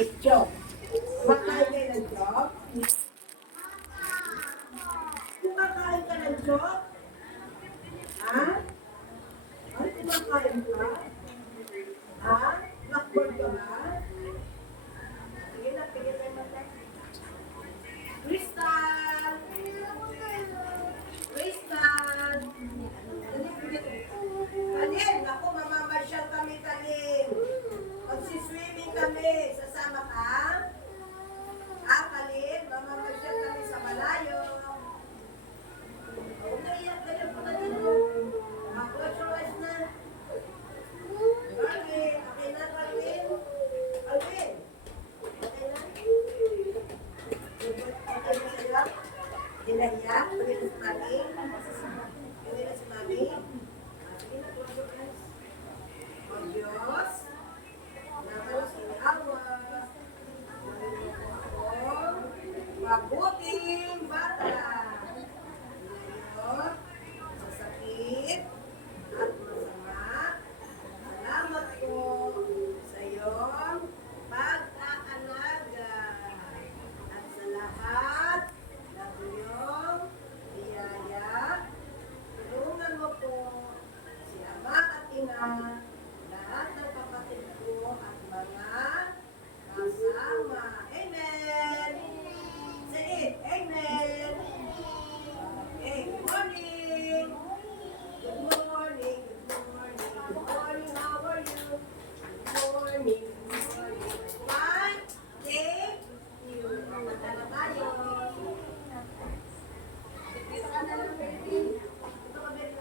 Lechon. Kumakain kayo ng chok? Kumakain ka ng chok? Ha? Ay, kumakain ka? Ha? Blackboard ka ba? Sige na, pigil na yung mata. Crystal! Crystal! Kalin, ako mamamasyal kami, Kalin. Magsiswimming kami. Sasama ka? Ah, Kalin, mamamasyal kami sa malayo. Huwag na iyak, ganyan pa na dito. Close na. Calvin, okay na, Calvin? Calvin, okay na? Okay na sa'yo? Hindi na iyak? Okay na si Mami? Okay na si Mami? Sige na, close your eyes. O Diyos, nakasinawa, mabuting bata. Ngayon, sa sakit at masama, salamat po sa iyong pag-aalaga at sa lahat ng iyong biyaya. Tulungan mo po si Ama at Ina, lahat ng kapatid ko at mga kasama. Amen! Say it! Amen! Okay, good morning! Good morning! Good morning! Good morning! How are you? Good morning! Good morning! One, thank you! Kanta na tayo! Dito ka na lang, baby. Dito ka, baby.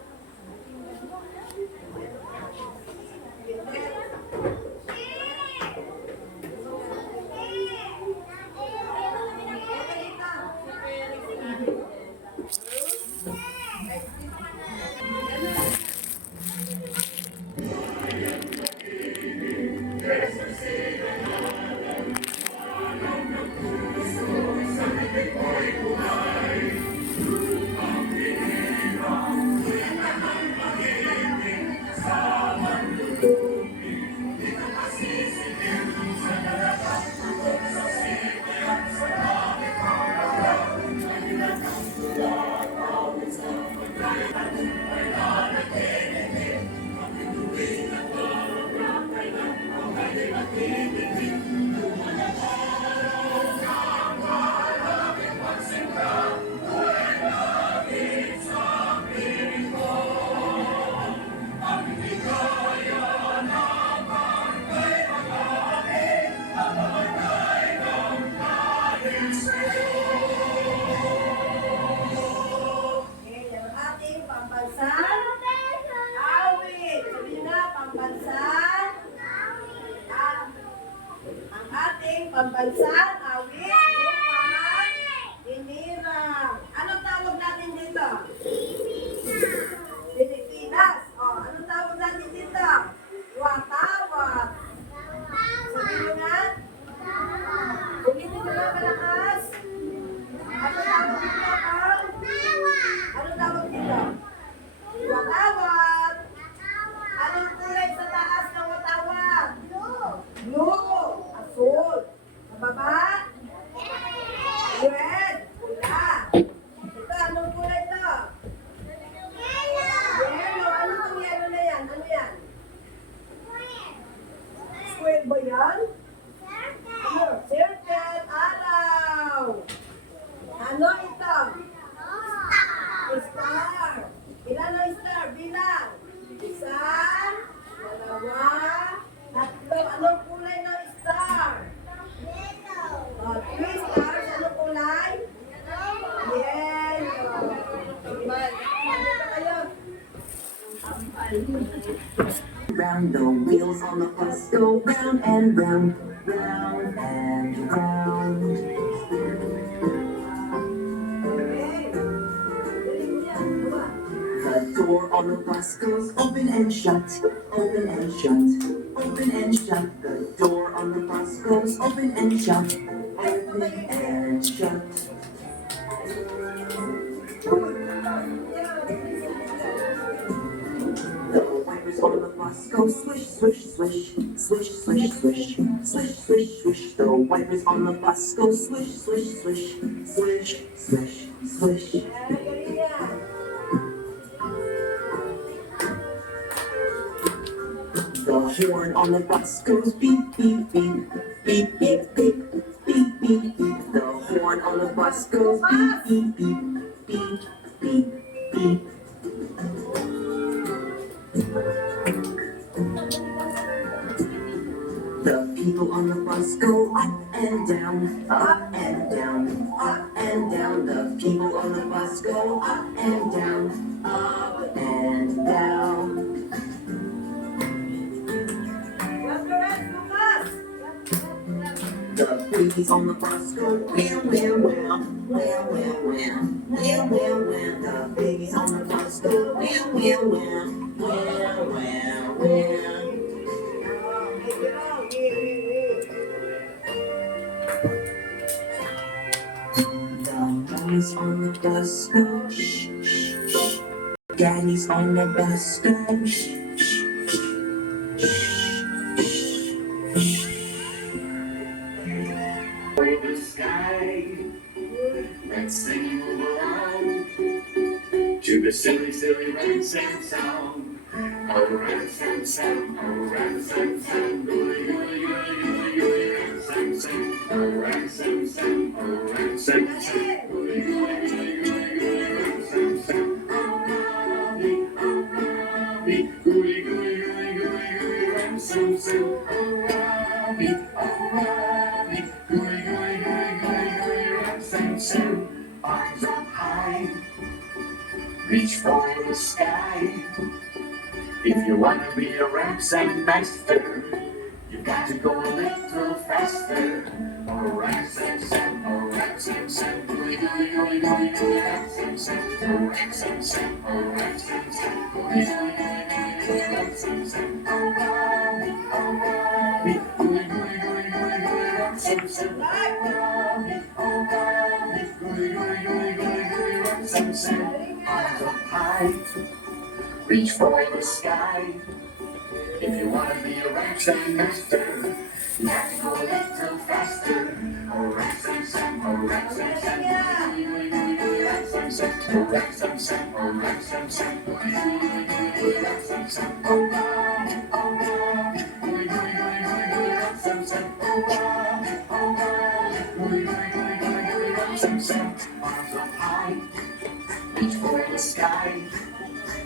Okay, ang ating pambansang awit. Sabihin na, pambansang ang ating pambansang awit upang hinirang. Anong tawag natin dito? Pilipinas. Oh, anong tawag natin dito? Watawat. Sabihin na. Ulitin ko na malakas. Anong tawag dito, Carl? Anong tawag dito? Watawat. Anong kulay sa taas ng watawat? Blue. Asul. Sa baba? Red. Pula. Ito, anong kulay ito? Yellow. Ano itong yellow na yan? Ano yan? Square ba yan? Ano? Circle. Araw. Ano ito? Star. Ilan ang star? Bilang. Isa, dalawa, tatlo. Anong kulay ng star? Three stars. Anong kulay? Yellow. Round the wheels on the bus go round and round, round and round. The door on the bus goes open and shut, open and shut, open and shut. The door on the bus goes open and shut, open and shut. The wipers on the bus go swish, swish, swish, swish, swish, swish, swish, swish, swish. The wipers on the bus go swish, swish, swish, swish, swish, swish. Galing yan. The horn on the bus goes beep, beep, beep, beep, beep, beep, beep, beep, beep. The horn on the bus goes beep, beep, beep, beep, beep, beep. The people on the bus go up and down, up and down, up and down. The people on the bus go up and down, up and down. The babies on the bus go wham, wham, wham, wham, wham, wham, wham, wham, wham. The babies on the bus go wham, wham, wham, wham, wham, wham. The boys on the bus go shh, shh, shh. Daddies on the bus go shh, shh, shh, shh, shh. The sky, let's sing along to the silly, silly Ransom song. Oh, Ransom song, oh, Ransom song, gooey, gooey, gooey, gooey, gooey, Ransom song. Oh, Ransom song, oh, Ransom song, gooey, gooey, gooey, gooey, gooey, Ransom song. Oh, Robbie, gooey, gooey, gooey, gooey, gooey, Ransom song. Oh, Robbie, gooey, gooey, gooey, gooey, gooey, Ransom song. Arms up high, reach for the sky. If you wanna be a Ransom master, you've got to go a little faster. Oh, Ransom song, oh, Ransom song, gooey, gooey, gooey, gooey, gooey, Ransom song. Oh, Ransom song, oh, Ransom song, gooey, gooey, gooey, gooey, gooey, Ransom song. Oh, Robbie, gooey, gooey, gooey, gooey, gooey, Ransom song. Oh, Robbie, gooey, gooey, gooey, gooey, gooey, Ransom song. Arms up high, reach for the sky. If you wanna be a Ransom master, you have to go a little faster. Oh, Ransom song, oh, Ransom song, Ransom song, oh, Ransom song, oh, Ransom song, Ransom song, oh, Ransom song, Ransom song. Arms up high, reach for the sky.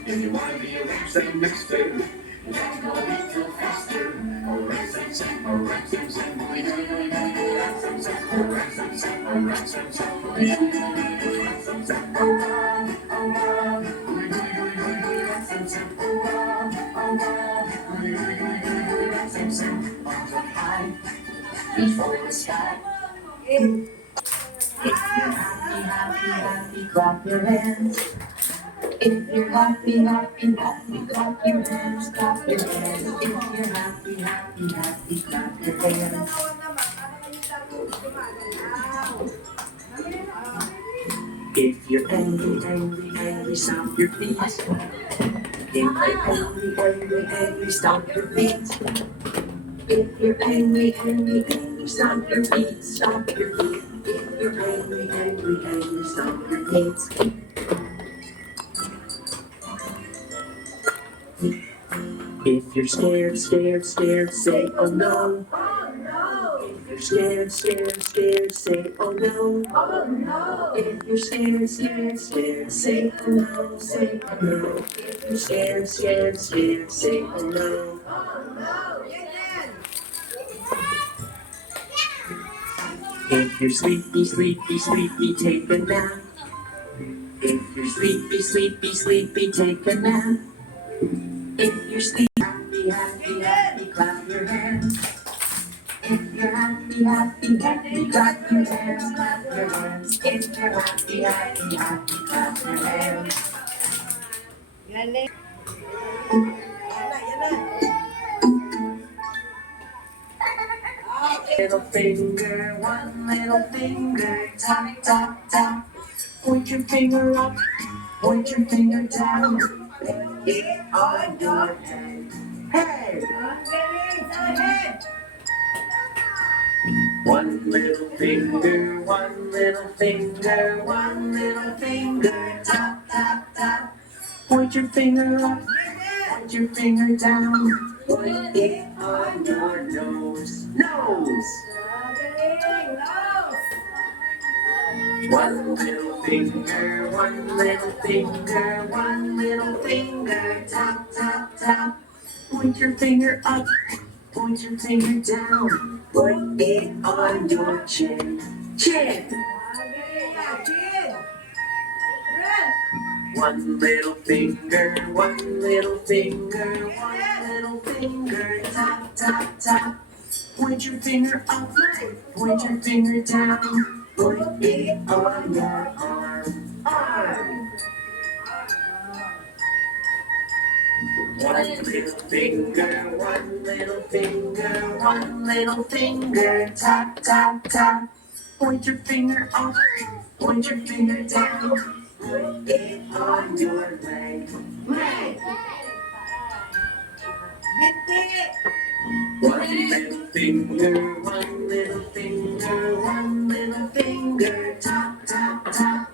If you wanna be a Ransom master, you have to go a little faster. Oh, Ransom song, oh, Ransom song, Ransom song, oh, Ransom song, oh, Ransom song, Ransom song, oh, Ransom song, Ransom song. Arms up high, reach for the sky. If you're happy, happy, happy, clap your hands. If you're happy, happy, happy, clap your hands, clap your hands. If you're happy, happy, happy, clap your hands. If you're angry, angry, angry, stomp your feet. If you're angry, angry, angry, stomp your feet. If you're angry, angry, angry, stomp your feet, stomp your feet. If you're angry, angry, angry, stomp your feet. If you're scared, scared, scared, say oh no. Oh no! If you're scared, scared, scared, say oh no. Oh no! If you're scared, scared, scared, say oh no, say oh no. If you're scared, scared, scared, say oh no. Oh no! Yan yan! If you're sleepy, sleepy, sleepy, take a nap. If you're sleepy, sleepy, sleepy, take a nap. If you're sleepy, happy, happy, happy, clap your hands. If you're happy, happy, happy, clap your hands, clap your hands. If you're happy, happy, happy, clap your hands. Galing! Yan na, yan na! Okay. Little finger, one little finger, tap, tap, tap. Point your finger up, point your finger down. Lay it on your head. Head. Ang galing sa head. One little finger, one little finger, one little finger, tap, tap, tap. Point your finger up, point your finger down. Put it on your nose. Nose. Ang galing. Nose. One little finger, one little finger, one little finger, tap, tap, tap. Point your finger up, point your finger down. Put it on your chin. Chin. Ang galing. Chin. Breath. One little finger, one little finger, one little finger, tap, tap, tap. Point your finger up, point your finger down. Put it on your arm. Arm. One little finger, one little finger, one little finger, tap, tap, tap. Point your finger up, point your finger down. Put it on your leg. Leg. Binti. One little finger, one little finger, one little finger, tap, tap, tap.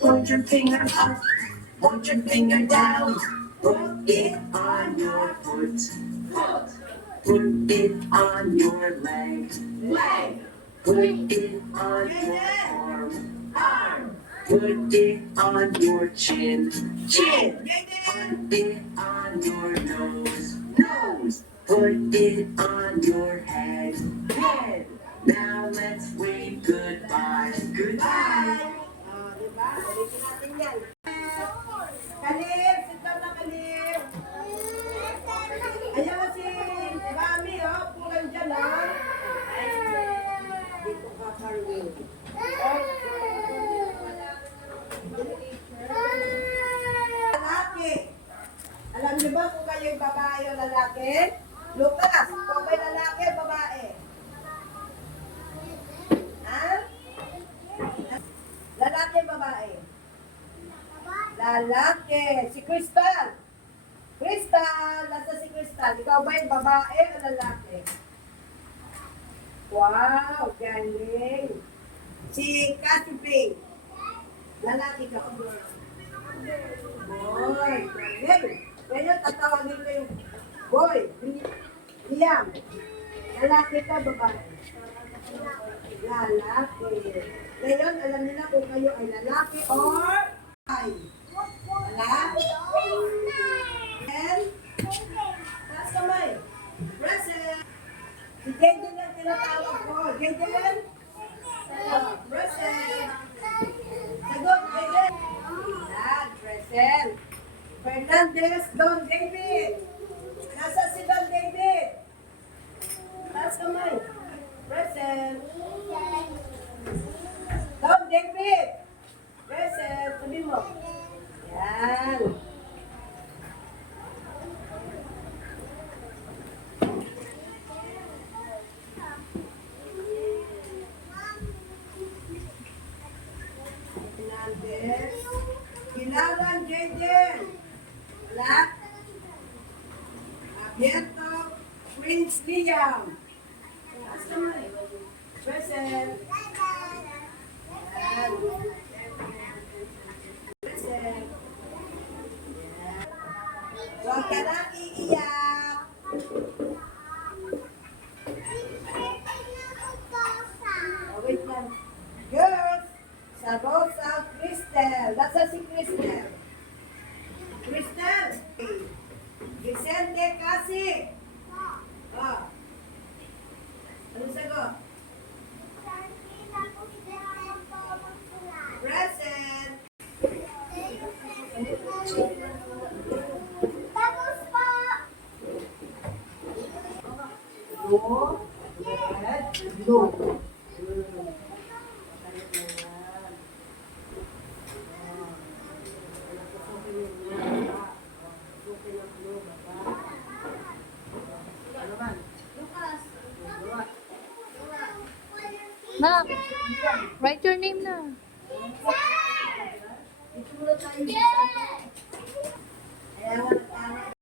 Point your finger up, point your finger down. Put it on your foot. Foot. Put it on your leg. Leg. Put it on your arm. Arm. Put it on your chin. Chin. Put it on your nose. Nose. Put it on your head. Head. Now let's wave goodbye. Goodbye. Oh, diba? Ulitin natin yan. Kalim, sit down na Kalim. Ayan si Mami, oh. Pulang dyan, oh. Dito ka, Carwin. Lalaki. Alam niyo ba kung kayo'y babae o lalaki? Lucas, kung may lalaki o babae? Ha? Lalaki o babae? Lalaki. Si Crystal. Crystal, nasa si Crystal. Ikaw ba yung babae o lalaki? Wow, galing. Si Cathy Pay. Lalaki ka o girl? Boy, galing. Ngayon, tatawagin ko yung boy. Liam. Lalaki ka, babae? Lalaki. Ngayon, alam niyo na kung kayo ay lalaki or ay. Wala? And? Taas kamay. Present. Si Jaden lang tinatawag ko. Jaden? Present. Sagot, Jaden. Yan, present. Fernandez, Don David. Nasa si Don David? Taas kamay. Present. Don David. Present. Sabi mo. Yan. Fernandez. Kilawan, Jaden. Wala. Abierto. Prince Liam. Taas kamay. Present. Yan. Present. Yan. Huwag ka na iiyak. Oh, wait lang. Girls, sa Rosa, Cristel. Nasa si Cristel? Cristel. Vicente kasi. Oh. Ano sagot? Present. Go. Red. Go. Nak, write your name na. Ito muna tayo. Ayan,